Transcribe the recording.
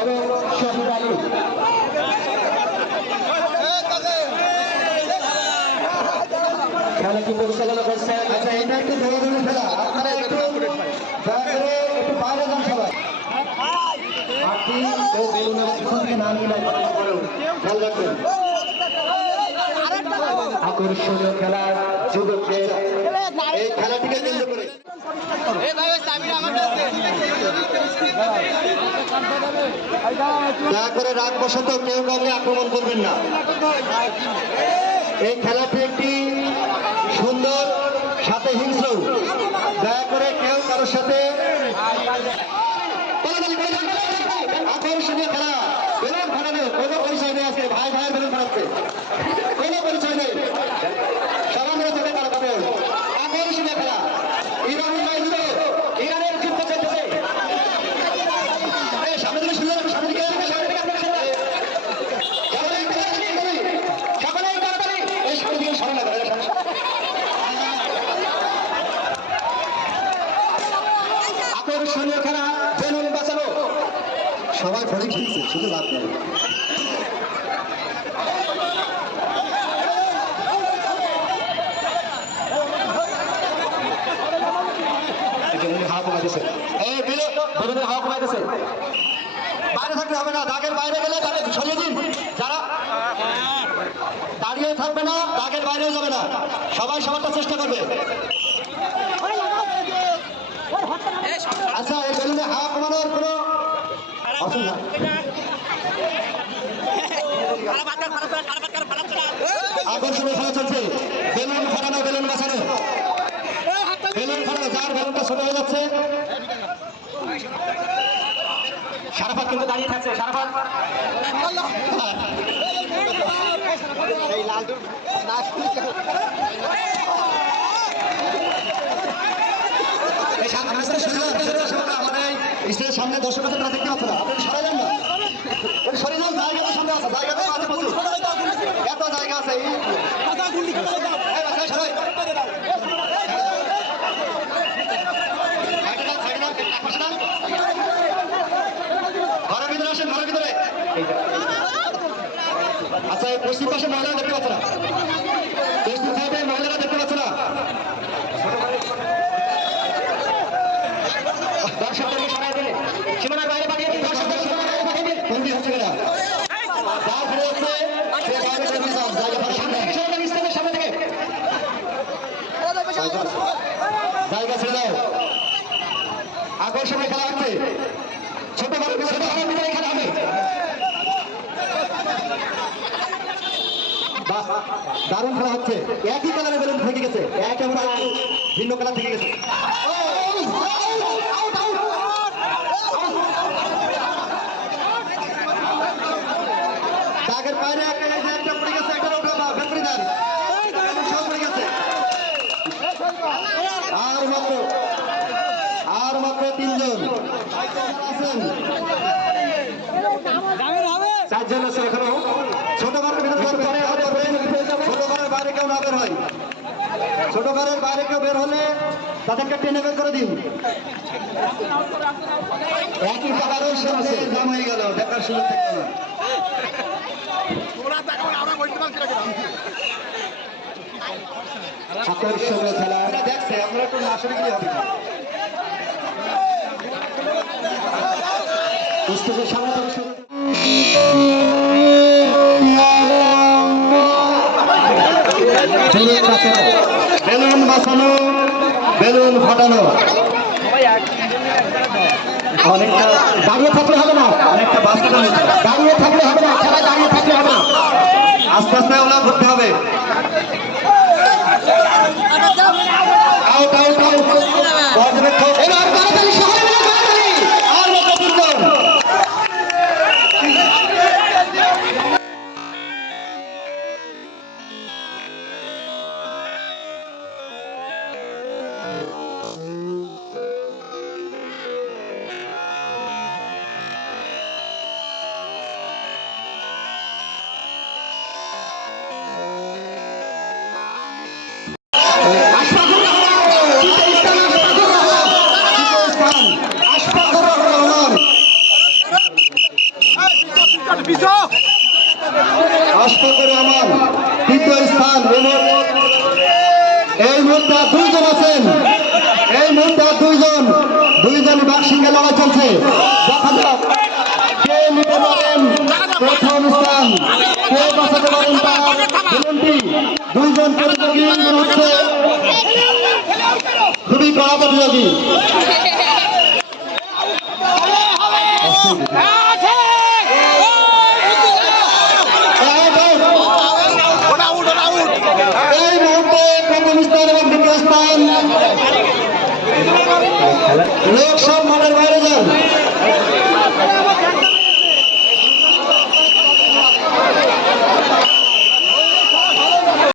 এবং শহীদ আলী। খেলাটি পরিচালনা করছেন। আচ্ছা, এটা একটু দৌড়াদৌড়ি খেলা, আপনারা একটু বাইরে যান সবাই। আকর্ষণীয় খেলার যুবকদের এই খেলাটিকে কেন্দ্র করে দয়া করে রাগ বসত কেউ কাউকে আক্রমণ করবেন না। এই খেলাটি একটি সুন্দর সাথে হিংস্র, দয়া করে কেউ কারোর সাথে আকর্ষণীয় খেলা। বেলুন ফাটানো কোনো পরিচয় নেই, আজকে ভাই ভাইয়ের বেলুন ফাটাচ্ছে কোনো পরিচয় নেই, সবার মনে থাকে তারা কাপড়। আকর্ষণীয় খেলা, ইরানের যুদ্ধ চলতেছে। সামনে দিকে শুনলেন, সামনে দিকে সকলেই তাড়াতাড়ি এই সামনে দিকে সরে লাগবে। আকর্ষণীয় খেলা, বেলুন বাঁচানো, সবাই ফোনে খেলছে, শুধু লাভ নেই। বাইরে থাকতে হবে না, দাগের বাইরে গেলে তাকে সরিয়ে দিন। যারা দাঁড়িয়ে থাকবে না, দাগের বাইরেও যাবে না, সবাই সবারটা চেষ্টা করবে। আচ্ছা, এই বেলুনে হাওয়া কমানোর কোনো অসুবিধা? আকর্ষণীয় খেলা চলছে, বেলুন ফাটানো, বেলুন বাঁচানো, বেলুন ফাটানো। যার বেলুনটা ছোট হয়ে যাচ্ছে, সারাফাত কিন্তু দাঁড়িয়ে থাকছে। সারাফাত স্টেজের সামনে দর্শক আছে, তারা দেখতে পাচ্ছে না, আপনি সরে যান না, সরে যান, জায়গাটা সামনে আছে, জায়গাটা আছে প্রচুর, এত জায়গা আছে। ঘরের ভিতরে আসেন, ঘরের ভিতরে। আচ্ছা, পশ্চিম পাশে মহিলারা দেখতে পাচ্ছে না, পশ্চিম সাইডে মহিলারা দেখতে পাচ্ছে না। দর্শকদেরকে সরাই দিলে সীমানার বাইরে পাঠিয়ে দিন, দর্শকদের সীমানার বাইরে পাঠিয়ে দিন। বন্দি হচ্ছে কিনা যা ফিরে হচ্ছে সে বাইরে বের হয়ে যান, জায়গা ফাঁকা স্টেজের সামনে থেকে জায়গা ছেড়ে দাও। আকর্ষণীয় খেলা হচ্ছে, ছোট ঘরের ভিতরে খেলা হবে। দারুণ খেলা হচ্ছে, একই কালারের বেলুন থেকে গেছে, এক এমন ভিন্ন কালার থেকে গেছে। দাগের বাইরে একটা পড়ে গেছে, একটা ব্যাপারি দেন, পড়ে গেছে। আর মাত্র 3 জন আছেন, 4 জন আছে এখনো। ছোট ঘরের ভিতরে, ছোট ঘরের বাইরে কেউ না বের হয়, ছোট ঘরের বাইরে কেউ বের হলে তাদেরকে টেনে বের করে দিন। একই প্রকারের সামনে জাম হয়ে গেল, দেখার সুযোগ থাকলো না। আকর্ষণীয় খেলা দেখছে, আমরা একটু আসলে কি হবে স্টেজের সামনে থেকে বেলুন বাঁচানো, বেলুন ফাটানো। অনেকটা দাঁড়িয়ে থাকলে হবে না, অনেকটা দাঁড়িয়ে থাকলে হবে না, খেলা দাঁড়িয়ে থাকলে হবে না, আস্তে আস্তে ওলা করতে হবে। আউট আউট আউট, পর্যবেক্ষক এবার তাড়াতাড়ি শহরে আর মতো দুর্গম। আশা করে আমার তৃতীয় স্থান এই মুহূর্তে আর দুইজন আছেন, এই মুহূর্তে আর দুইজন বাক্সিংয়ে লড়াই চলছে। দেখা যাক কে নিতে পারেন প্রথম স্থান, কে বাঁচাতে পারেন তার বেলুনটি। দুইজন প্রতিযোগী হচ্ছে খুবই কড়া প্রতিযোগী। এই মুহূর্তে প্রথম স্থান এবং দ্বিতীয় স্থান লোক সব মাঠের বাইরে যান।